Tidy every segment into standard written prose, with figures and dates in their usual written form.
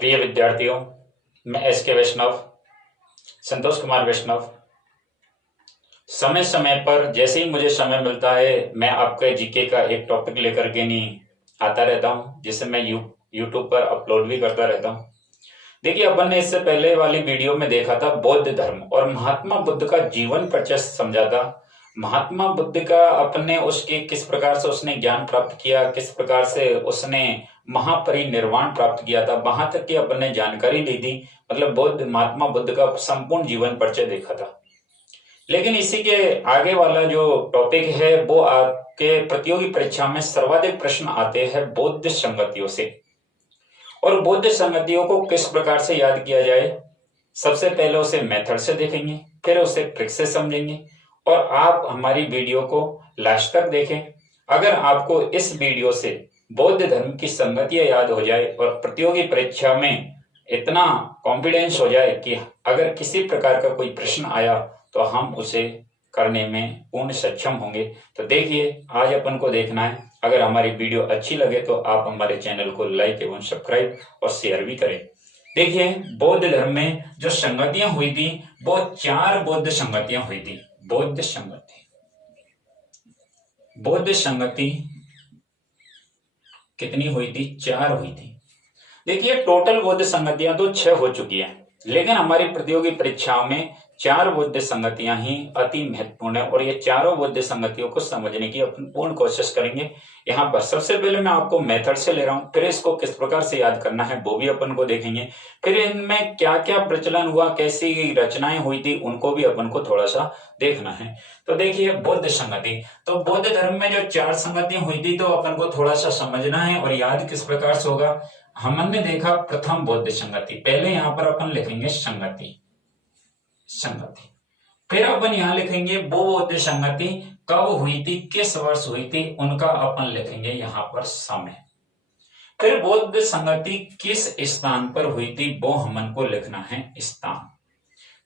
प्रिय विद्यार्थियों, मैं एस.के. वैष्णव, संतोष कुमार वैष्णव। समय समय पर जैसे ही मुझे समय मिलता है मैं आपके जीके का एक टॉपिक लेकर के नहीं आता रहता हूँ, जिसे मैं यूट्यूब पर अपलोड भी करता रहता हूँ। देखिए, अपन ने इससे पहले वाली वीडियो में देखा था बौद्ध धर्म और महात्मा बुद्ध का जीवन परिचय समझा था। महात्मा बुद्ध का अपने उसके किस प्रकार से उसने ज्ञान प्राप्त किया, किस प्रकार से उसने महापरिनिर्वाण प्राप्त किया था, वहां तक की अपन ने जानकारी ली थी। मतलब महात्मा बुद्ध का संपूर्ण जीवन परिचय देखा था। लेकिन इसी के आगे वाला जो टॉपिक है वो आपके प्रतियोगी परीक्षा में सर्वाधिक प्रश्न आते हैं बौद्ध संगतियों से। और बौद्ध संगतियों को किस प्रकार से याद किया जाए, सबसे पहले उसे मेथड से देखेंगे, फिर उसे ट्रिक से समझेंगे। और आप हमारी वीडियो को लास्ट तक देखें। अगर आपको इस वीडियो से बौद्ध धर्म की संगतियां याद हो जाए और प्रतियोगी परीक्षा में इतना कॉन्फिडेंस हो जाए कि अगर किसी प्रकार का कोई प्रश्न आया तो हम उसे करने में पूर्ण सक्षम होंगे। तो देखिए, आज अपन को देखना है। अगर हमारी वीडियो अच्छी लगे तो आप हमारे चैनल को लाइक एवं सब्सक्राइब और शेयर भी करें। देखिए, बौद्ध धर्म में जो संगतियां हुई थी वो 4 बौद्ध संगतियां हुई थी। बौद्ध संगति कितनी हुई थी? 4 हुई थी। देखिए, टोटल बौद्ध संगतियां तो 6 हो चुकी है, लेकिन हमारी प्रतियोगी परीक्षाओं में 4 बौद्ध संगतियां ही अति महत्वपूर्ण है। और ये चारों बौद्ध संगतियों को समझने की अपन पूर्ण कोशिश करेंगे। यहाँ पर सबसे पहले मैं आपको मेथड से ले रहा हूँ, फिर इसको किस प्रकार से याद करना है वो भी अपन को देखेंगे। फिर इनमें क्या क्या प्रचलन हुआ, कैसी रचनाएं हुई थी, उनको भी अपन को थोड़ा सा देखना है। तो देखिए, बौद्ध संगति, तो बौद्ध धर्म में जो 4 संगतियां हुई थी तो अपन को थोड़ा सा समझना है और याद किस प्रकार से होगा। हमने देखा प्रथम बौद्ध संगति, पहले यहाँ पर अपन लिखेंगे संगति। फिर अपन यहाँ लिखेंगे वो बौद्ध संगति कब हुई थी, किस वर्ष हुई थी, उनका अपन लिखेंगे यहाँ पर समय। फिर बौद्ध संगति किस स्थान पर हुई थी वो हमन को लिखना है स्थान।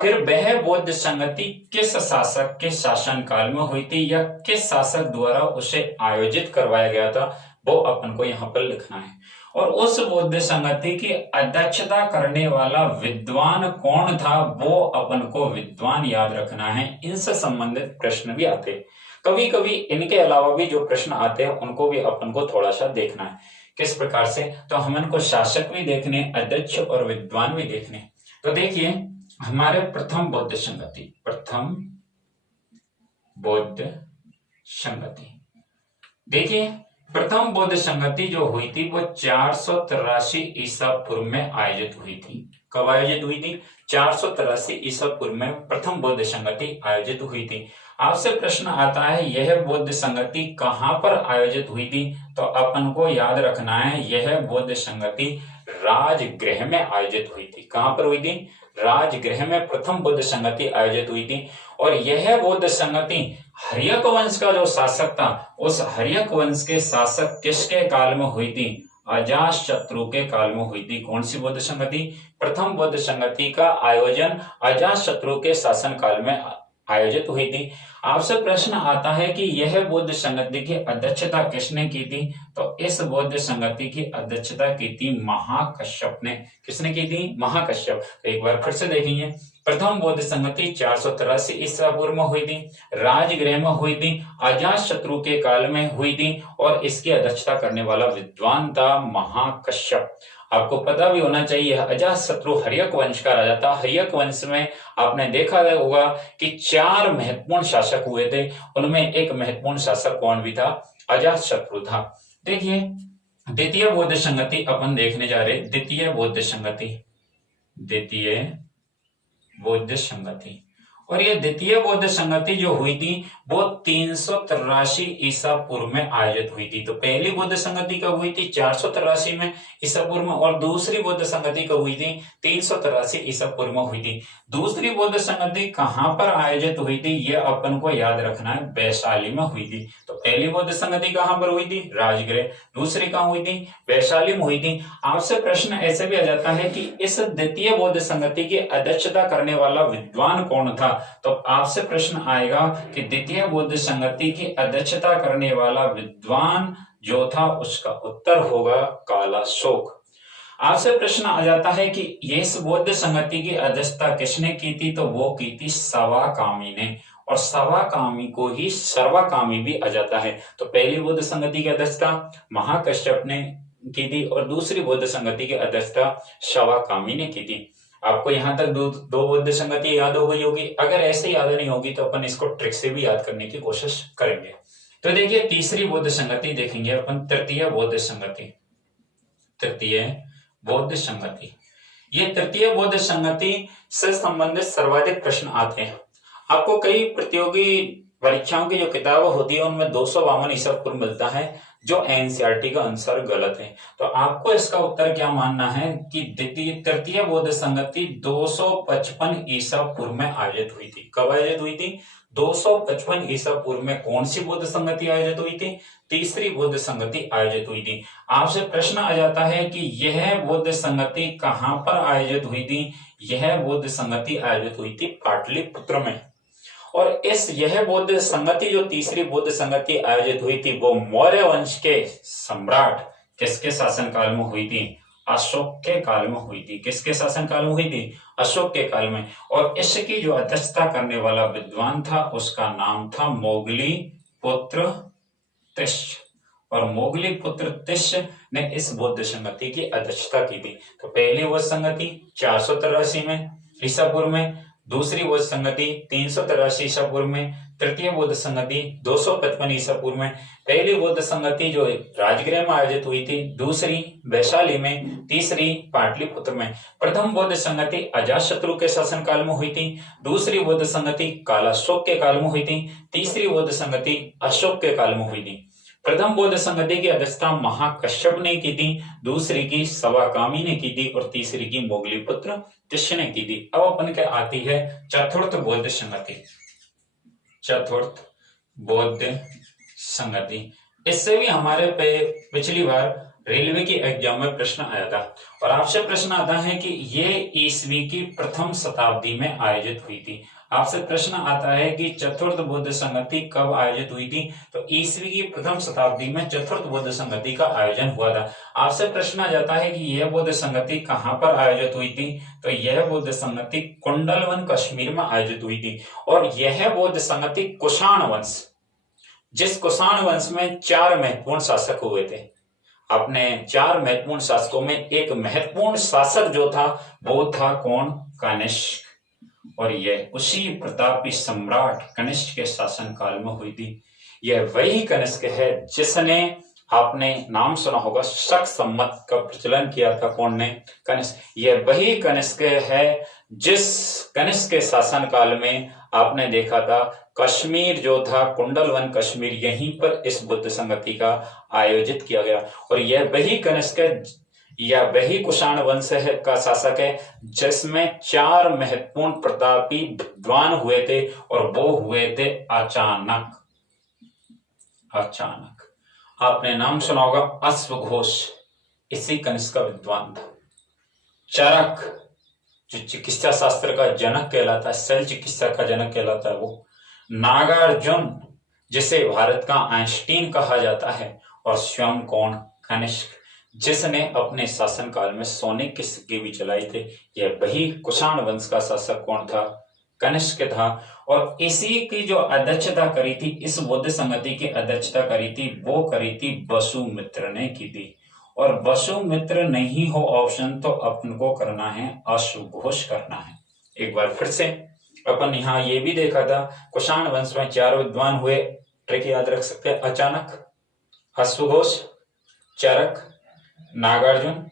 फिर वह बौद्ध संगति किस शासक के शासन काल में हुई थी या किस शासक द्वारा उसे आयोजित करवाया गया था वो अपन को यहाँ पर लिखना है। और उस बौद्ध संगति की अध्यक्षता करने वाला विद्वान कौन था वो अपन को विद्वान याद रखना है। इनसे संबंधित प्रश्न भी आते हैं कभी कभी। इनके अलावा भी जो प्रश्न आते हैं उनको भी अपन को थोड़ा सा देखना है किस प्रकार से। तो हमन को शासक भी देखने, अध्यक्ष और विद्वान भी देखने। तो देखिए, हमारे प्रथम बौद्ध संगति, देखिए प्रथम बौद्ध संगति जो हुई थी वो 483 ईसा पूर्व में आयोजित हुई थी। कब आयोजित हुई थी? 483 ईसा पूर्व में प्रथम बौद्ध संगति आयोजित हुई थी। आपसे प्रश्न आता है यह बौद्ध संगति कहां पर आयोजित हुई थी, तो अपन को याद रखना है यह बौद्ध संगति राजगृह में आयोजित हुई थी। कहां पर हुई थी? राजगृह में प्रथम बौद्ध संगति आयोजित हुई थी। और यह बौद्ध संगति हर्यक वंश का जो शासक था, उस हर्यक वंश के शासक किसके काल में हुई थी? अजातशत्रु के काल में हुई थी। कौन सी बौद्ध संगति? प्रथम बौद्ध संगति का आयोजन अजातशत्रु के शासन काल में आयोजित हुई थी। आपसे प्रश्न आता है कि यह बौद्ध संगति की अध्यक्षता किसने की थी, तो इस बौद्ध संगति की अध्यक्षता की थी महाकश्यप ने। किसने की थी? महाकश्यप। तो एक बार फिर से देखेंगे, प्रथम बौद्ध संगति 483 ईसा पूर्व में हुई थी, राजगृह में हुई थी, अजातशत्रु के काल में हुई थी और इसकी अध्यक्षता करने वाला विद्वान था महाकश्यप। आपको पता भी होना चाहिए अजातशत्रु हर्यक वंश का राजा था। हर्यक वंश में आपने देखा होगा कि 4 महत्वपूर्ण शासक हुए थे, उनमें एक महत्वपूर्ण शासक कौन भी था? अजातशत्रु था। देखिए, द्वितीय बौद्ध संगति अपन देखने जा रहे। द्वितीय बौद्ध संगति, और ये द्वितीय बौद्ध संगति जो हुई थी वो 383 ईसा पूर्व में आयोजित हुई थी। तो पहली बौद्ध संगति कब हुई थी? 483 में ईसा पूर्व में। और दूसरी बौद्ध संगति कब हुई थी? 383 ईसा पूर्व में हुई थी। दूसरी बौद्ध संगति कहां पर आयोजित हुई थी ये अपन को याद रखना है, वैशाली में हुई थी। तो पहली बौद्ध संगति कहां पर हुई थी? राजगृह। दूसरी कहां हुई थी? वैशाली में हुई थी। आपसे प्रश्न ऐसे भी आ जाता है कि इस द्वितीय बौद्ध संगति की अध्यक्षता करने वाला विद्वान कौन था, तो आपसे प्रश्न आएगा कि द्वितीय बौद्ध संगति की अध्यक्षता करने वाला विद्वान जो था उसका उत्तर होगा कालाशोक। आपसे प्रश्न आ जाता है कि ये इस बौद्ध संगति की अध्यक्षता किसने की थी, तो वो की थी सवाकामी ने, और सवाकामी को ही सर्वाकामी भी आ जाता है। तो पहली बौद्ध संगति की अध्यक्षता महाकश्यप ने की थी और दूसरी बौद्ध संगति की अध्यक्षता सवाकामी ने की थी। आपको यहाँ तक दो बौद्ध संगति याद हो गई होगी। अगर ऐसे याद नहीं होगी तो अपन इसको ट्रिक से भी याद करने की कोशिश करेंगे। तो देखिए तीसरी बौद्ध संगति देखेंगे अपन, तृतीय बौद्ध संगति। तृतीय बौद्ध संगति, ये तृतीय बौद्ध संगति से संबंधित सर्वाधिक प्रश्न आते हैं। आपको कई प्रतियोगी परीक्षाओं की जो किताब होती है उनमें 252 ईसा पूर्व मिलता है, जो एनसीईआरटी का आंसर गलत है। तो आपको इसका उत्तर क्या मानना है कि तृतीय बौद्ध संगति 255 ईसा पूर्व में आयोजित हुई थी। कब आयोजित हुई थी? 255 ईसा पूर्व में कौन सी बौद्ध संगति आयोजित हुई थी? तीसरी बौद्ध संगति आयोजित हुई थी। आपसे प्रश्न आ जाता है कि यह बौद्ध संगति कहां पर आयोजित हुई थी? यह बौद्ध संगति आयोजित हुई थी पाटलिपुत्र में। और यह बौद्ध संगति, जो तीसरी बौद्ध संगति आयोजित हुई थी, वो मौर्य वंश के सम्राट किसके शासनकाल में हुई थी? अशोक के काल में हुई थी। किसके शासनकाल में हुई थी? अशोक के काल में। और इसकी जो अध्यक्षता करने वाला विद्वान था उसका नाम था मोगली पुत्र तिष्य, और मोगली पुत्र तिष्य ने इस बौद्ध संगति की अध्यक्षता की थी। तो पहली बौद्ध संगति 483 में ईसा पूर्व में, दूसरी बौद्ध संगति 383 ईसा पूर्व में, तृतीय बौद्ध संगति 255 ईसा पूर्व में। पहली बौद्ध संगति जो राजगृह में आयोजित हुई थी, दूसरी वैशाली में, तीसरी पाटलिपुत्र में। प्रथम बौद्ध संगति अजातशत्रु के शासनकाल में हुई थी, दूसरी बौद्ध संगति कालाशोक के काल में हुई थी, तीसरी बौद्ध संगति अशोक के काल में हुई थी। प्रथम बौद्ध संगति की अध्यक्षता महाकश्यप ने की थी, दूसरी की सवाकामी ने की थी और तीसरी की मोगलीपुत्र तिष्य ने की थी। अब अपन के आती है चतुर्थ बौद्ध संगति। चतुर्थ बौद्ध संगति, इससे भी हमारे पे पिछली बार रेलवे की एग्जाम में प्रश्न आया था, और आपसे प्रश्न आता है कि ये ईस्वी की प्रथम शताब्दी में आयोजित हुई थी। आपसे प्रश्न आता है कि चतुर्थ बौद्ध संगति कब आयोजित हुई थी? तो ईस्वी की प्रथम शताब्दी में चतुर्थ बौद्ध संगति का आयोजन हुआ था। आपसे प्रश्न आ जाता है कि यह बौद्ध संगति कहां पर आयोजित हुई थी? तो यह बौद्ध संगति कुंडलवन कश्मीर में आयोजित हुई थी। और यह बौद्ध संगति कुषाण वंश, जिस कुषाण वंश में 4 महत्वपूर्ण शासक हुए थे, अपने 4 महत्वपूर्ण शासकों में एक महत्वपूर्ण शासक जो था वो था कौन? कनिष्क। और यह उसी प्रतापी सम्राट कनिष्क के शासनकाल में हुई थी। यह वही कनिष्क है जिसने, आपने नाम सुना होगा, शक संवत का प्रचलन किया था। कौन ने? कनिष्क। यह वही कनिष्क है जिस कनिष्क के शासनकाल में आपने देखा था कश्मीर जो था, कुंडलवन कश्मीर, यहीं पर इस बुद्ध संगति का आयोजित किया गया। और यह वही कनिष्क या वही कुषाण वंश का शासक है जिसमें 4 महत्वपूर्ण प्रतापी विद्वान हुए थे, और वो हुए थे अचानक। आपने नाम सुना होगा अश्वघोष, इसी कनिष्क का विद्वान था। चरक, जो चिकित्सा शास्त्र का जनक कहलाता है, शल्य चिकित्सा का जनक कहलाता है वो। नागार्जुन, जिसे भारत का आइंस्टीन कहा जाता है। और स्वयं कौन? कनिष्क, जिसने अपने शासनकाल में सोने के सिक्के भी चलाए थे। यह वही कुषाण वंश का शासक कौन था? कनिष्क था। और इसी की जो अध्यक्षता करी थी, इस बौद्ध संगति की अध्यक्षता करी थी, वो करी थी वसुमित्र ने की थी। और वसुमित्र नहीं हो ऑप्शन तो अपन को करना है अश्वघोष करना है। एक बार फिर से अपन यहाँ ये भी देखा था, कुषाण वंश में 4 विद्वान हुए, ट्रिक याद रख सकते हैं, अचानक, अश्वघोष, चरक, नागार्जुन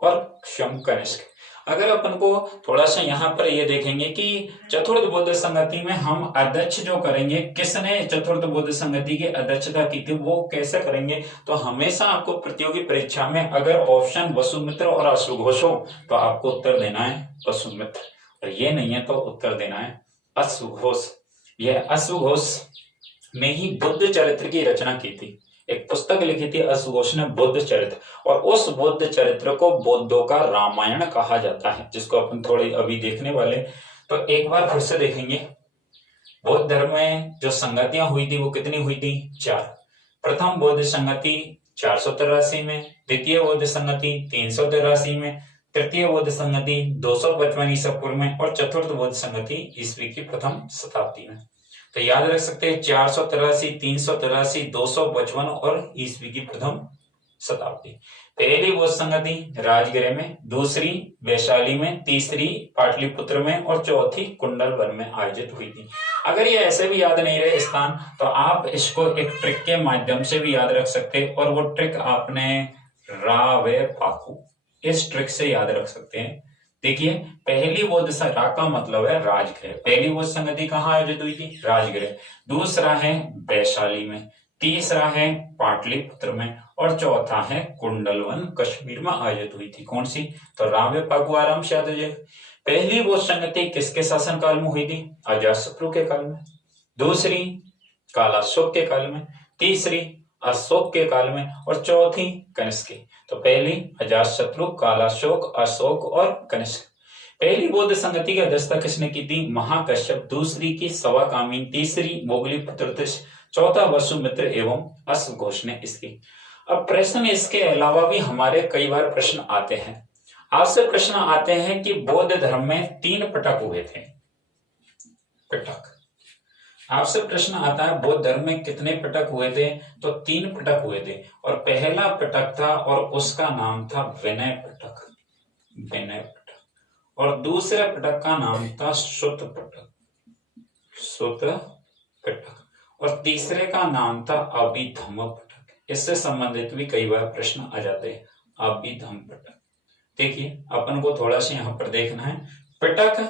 और स्वयं कनिष्क। अगर अपन को थोड़ा सा यहाँ पर ये देखेंगे कि चतुर्थ बौद्ध संगति में हम अध्यक्ष जो करेंगे, किसने चतुर्थ बौद्ध संगति की अध्यक्षता की थी, वो कैसे करेंगे, तो हमेशा आपको प्रतियोगी परीक्षा में अगर ऑप्शन वसुमित्र और अश्वघोष हो तो आपको उत्तर देना है वसुमित्र, और ये नहीं है तो उत्तर देना है अश्वघोष। यह अश्वघोष ने ही बुद्ध चरित्र की रचना की थी। एक पुस्तक लिखी थी अश्वघोष ने, बुद्ध चरित्र, और उस बुद्ध चरित्र को बौद्धों का रामायण कहा जाता है, जिसको अपन थोड़ी अभी देखने वाले। तो एक बार फिर से देखेंगे, बौद्ध धर्म में जो संगतियां हुई थी वो कितनी हुई थी? 4। प्रथम बौद्ध संगति 483 में, द्वितीय बौद्ध संगति 383 में, तृतीय बौद्ध संगति 255 ईसा पूर्व में और चतुर्थ बौद्ध संगति ईस्वी की प्रथम शताब्दी में। तो याद रख सकते हैं 483, 383, 255 और ईस्वी की प्रथम शताब्दी। पहली बौद्ध संगति राजगृह में, दूसरी वैशाली में, तीसरी पाटलिपुत्र में और चौथी कुंडलवन में आयोजित हुई थी। अगर ये ऐसे भी याद नहीं रहे स्थान तो आप इसको एक ट्रिक के माध्यम से भी याद रख सकते हैं और वो ट्रिक आपने रा व पाकू इस ट्रिक से याद रख सकते हैं। देखिए पहली बौद्ध रा का मतलब है राजगृह। पहली बौद्ध संगति कहाँ आयोजित हुई थी? राजगृह। दूसरा है वैशाली में, तीसरा है पाटलिपुत्र में और चौथा है कुंडलवन कश्मीर में आयोजित हुई थी। कौन सी? तो रावे पाकू आराम से याद हो जाएगा। पहली बौद्ध संगति किसके शासनकाल में हुई थी? अजातशत्रु के काल में। दूसरी कालाशोक के काल में, तीसरी अशोक के काल में और चौथी कनिष्क की। तो पहली अजातशत्रु, कालाशोक, अशोक और कनिष्क। पहली बौद्ध संगति की अध्यक्षता किसने की थी? महाकश्यप। दूसरी की सवाकामीन, तीसरी मोगलीपुत्र, चौथा वसुमित्र एवं अश्वघोष ने इसकी। अब प्रश्न इसके अलावा भी हमारे कई बार प्रश्न आते हैं। आपसे प्रश्न आते हैं कि बौद्ध धर्म में 3 पटक हुए थे। पटक आपसे प्रश्न आता है बौद्ध धर्म में कितने पटक हुए थे? तो 3 पटक हुए थे और पहला पटक था और उसका नाम था विनय पटक। विनय पटक। और दूसरे पटक का नाम था सुत पटक। सुत पटक। और तीसरे का नाम था अभिधम्म पटक। इससे संबंधित भी कई बार प्रश्न आ जाते हैं। अभिधम्म पटक। देखिए अपन को थोड़ा सा यहाँ पर देखना है। पटक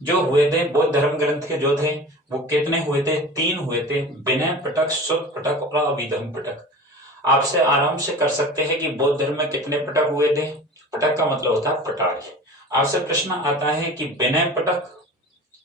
जो हुए थे बौद्ध धर्म ग्रंथ के जो थे वो कितने हुए थे? 3 हुए थे। विनय पटक, सुत पटक और अभिधम्म पटक। आपसे आराम से कर सकते हैं कि बौद्ध धर्म में कितने पटक हुए थे? पटक का मतलब होता है पटारी। आपसे प्रश्न आता है कि विनय पटक,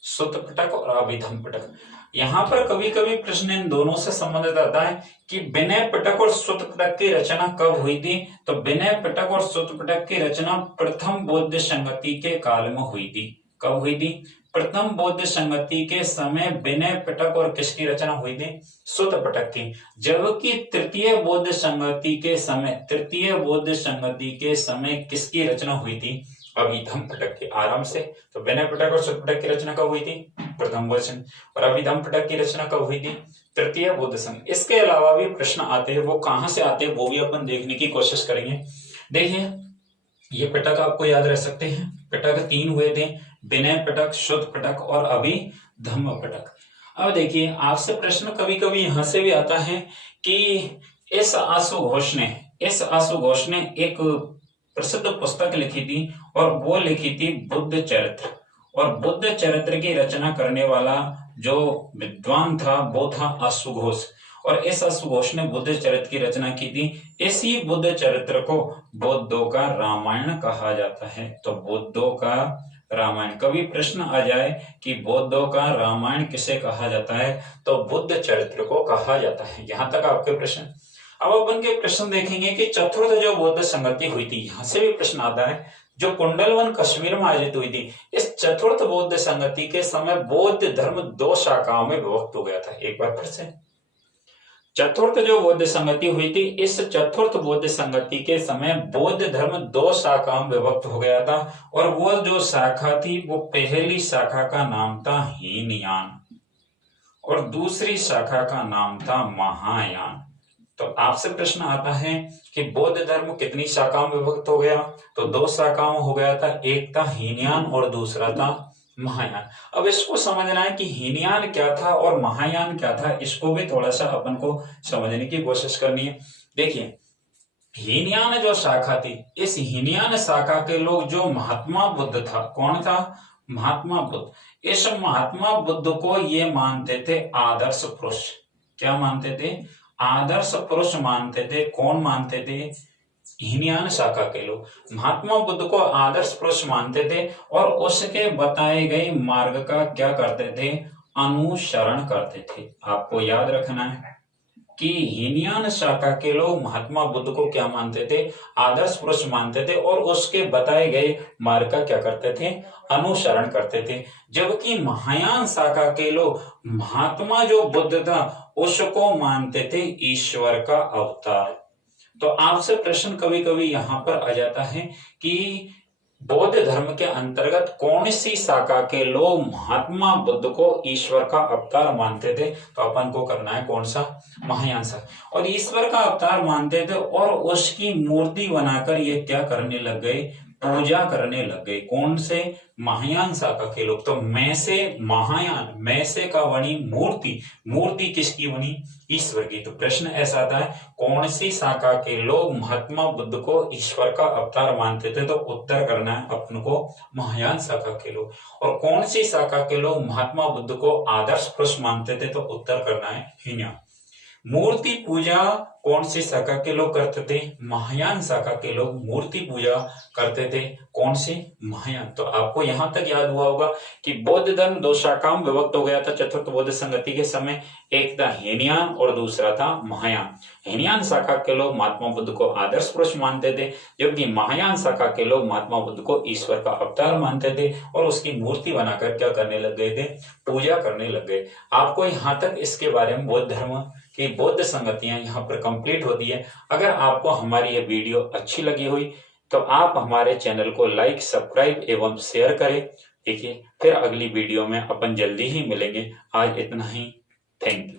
सुत पटक और अभिधम्म पटक। यहाँ पर कभी कभी प्रश्न इन दोनों से संबंधित आता है कि विनय पटक और सुत पटक की रचना कब हुई थी? तो विनय पटक और सुत पटक की रचना प्रथम बौद्ध संगति के काल में हुई थी। कब हुई थी? प्रथम बौद्ध संगति के समय विनय पटक और किसकी रचना हुई थी? सुत पटक की। जबकि तृतीय बौद्ध संगति के समय किसकी रचना हुई थी? अभिधम्म पटक की। आराम से। तो विनय पटक और सुत पटक की रचना कब हुई थी? प्रथम बौद्ध संघ। और अभिधम्म पटक की रचना कब हुई थी? तृतीय बौद्ध संघ। इसके अलावा भी प्रश्न आते हैं, वो कहां से आते हैं वो भी अपन देखने की कोशिश करेंगे। देखिए ये पटक आपको याद रह सकते हैं। पटक 3 हुए थे, विनय पटक, सुत पटक और अभिधम्म पटक। अब देखिए आपसे प्रश्न कभी कभी यहां से भी आता है कि इस आशुघोष ने एक प्रसिद्ध पुस्तक लिखी थी और वो लिखी थी बुद्ध चरित्र। और बुद्ध चरित्र की रचना करने वाला जो विद्वान था वो था अश्वघोष। और इस अश्वघोष ने बुद्ध चरित्र की रचना की थी। इसी बुद्ध चरित्र को बौद्धों का रामायण कहा जाता है। तो बौद्धों का रामायण। कभी प्रश्न आ जाए कि बौद्धों का रामायण किसे कहा जाता है? तो बुद्ध चरित्र को कहा जाता है। यहां तक आपके प्रश्न। अब अपन के प्रश्न देखेंगे कि चतुर्थ जो बौद्ध संगति हुई थी, यहां से भी प्रश्न आता है, जो कुंडलवन कश्मीर में आयोजित हुई थी। इस चतुर्थ बौद्ध संगति के समय बौद्ध धर्म 2 शाखाओं में विभक्त हो गया था। एक बार फिर से, चतुर्थ जो बौद्ध संगति हुई थी, इस चतुर्थ बौद्ध संगति के समय बौद्ध धर्म 2 शाखाओं में विभक्त हो गया था। और वो जो शाखा थी वो पहली शाखा का नाम था हीनयान और दूसरी शाखा का नाम था महायान। तो आपसे प्रश्न आता है कि बौद्ध धर्म कितनी शाखाओं में विभक्त हो गया? तो 2 शाखाओं में हो गया था। एक था हीनयान और दूसरा था महायान। अब इसको समझना है कि हीनयान क्या था और महायान क्या था, इसको भी थोड़ा सा अपन को समझने की कोशिश करनी है। देखिए हीनयान जो शाखा थी, इस हीनयान शाखा के लोग जो महात्मा बुद्ध था, कौन था? महात्मा बुद्ध। इस महात्मा बुद्ध को ये मानते थे आदर्श पुरुष। क्या मानते थे? आदर्श पुरुष मानते थे। कौन मानते थे? हीनयान शाखा के लोग महात्मा बुद्ध को आदर्श पुरुष मानते थे और उसके बताए गए मार्ग का क्या करते थे? अनुसरण करते थे। आपको याद रखना है कि हीनयान शाखा के लोग महात्मा बुद्ध को क्या मानते थे? आदर्श पुरुष मानते थे और उसके बताए गए मार्ग का क्या करते थे? अनुसरण करते थे। जबकि महायान शाखा के लोग महात्मा जो बुद्ध था उसको मानते थे ईश्वर का अवतार। तो आपसे प्रश्न कभी कभी यहाँ पर आ जाता है कि बौद्ध धर्म के अंतर्गत कौन सी शाखा के लोग महात्मा बुद्ध को ईश्वर का अवतार मानते थे? तो अपन को करना है कौन सा? महायान शाखा। और ईश्वर का अवतार मानते थे और उसकी मूर्ति बनाकर ये क्या करने लग गए? पूजा करने लग गए। कौन से? महायान शाखा के लोग। तो मैं से महायान, मैं से का बनी मूर्ति, मूर्ति किसकी बनी? ईश्वर की। तो प्रश्न ऐसा आता है कौन सी शाखा के लोग महात्मा बुद्ध को ईश्वर का अवतार मानते थे? तो उत्तर करना है अपन को महायान शाखा के लोग। और कौन सी शाखा के लोग महात्मा बुद्ध को आदर्श पुरुष मानते थे? तो उत्तर करना है हीनयान। मूर्ति पूजा कौन सी शाखा के लोग करते थे? महायान शाखा के लोग मूर्ति पूजा करते थे। कौन से? महायान। तो आपको यहां तक याद हुआ होगा कि बौद्ध धर्म दो शाखाओं में विभक्त हो गया था चतुर्थ बौद्ध संगति के समय। एक था हीनयान और दूसरा था महायान। हीनयान शाखा के लोग महात्मा बुद्ध को आदर्श पुरुष मानते थे, जबकि महायान शाखा के लोग महात्मा बुद्ध को ईश्वर का अवतार मानते थे और उसकी मूर्ति बनाकर क्या करने लग गए थे? पूजा करने लग गए। आपको यहाँ तक इसके बारे में बौद्ध धर्म की बौद्ध संगतियां यहाँ पर कंप्लीट होती है। अगर आपको हमारी ये वीडियो अच्छी लगी हुई तो आप हमारे चैनल को लाइक, सब्सक्राइब एवं शेयर करें। देखिए फिर अगली वीडियो में अपन जल्दी ही मिलेंगे। आज इतना ही। Thank you.